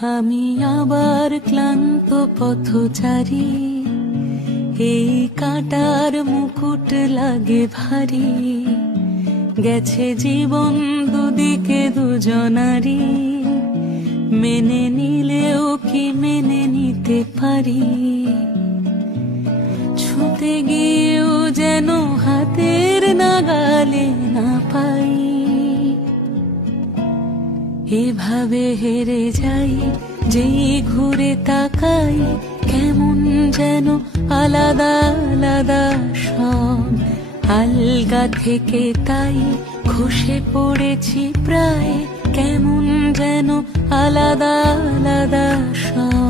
আমি আবার ক্লান্ত পথচারী, এই কাঁটার মুকুট লাগে ভারী। গেছে জীবন দুদিকে দুজনারি, মেনে নিলেও কি মেনে নিতে পারি? ছুঁতে গিয়েও যেন হাতের নাগালে না পাই। এভাবে হেরে যাই, যেই ঘুরে তাকাই, কেমন যেন আলাদা আলাদা সব। আলগা থেকে তাই খসে পড়েছি প্রায়, কেমন যেন আলাদা আলাদা সব।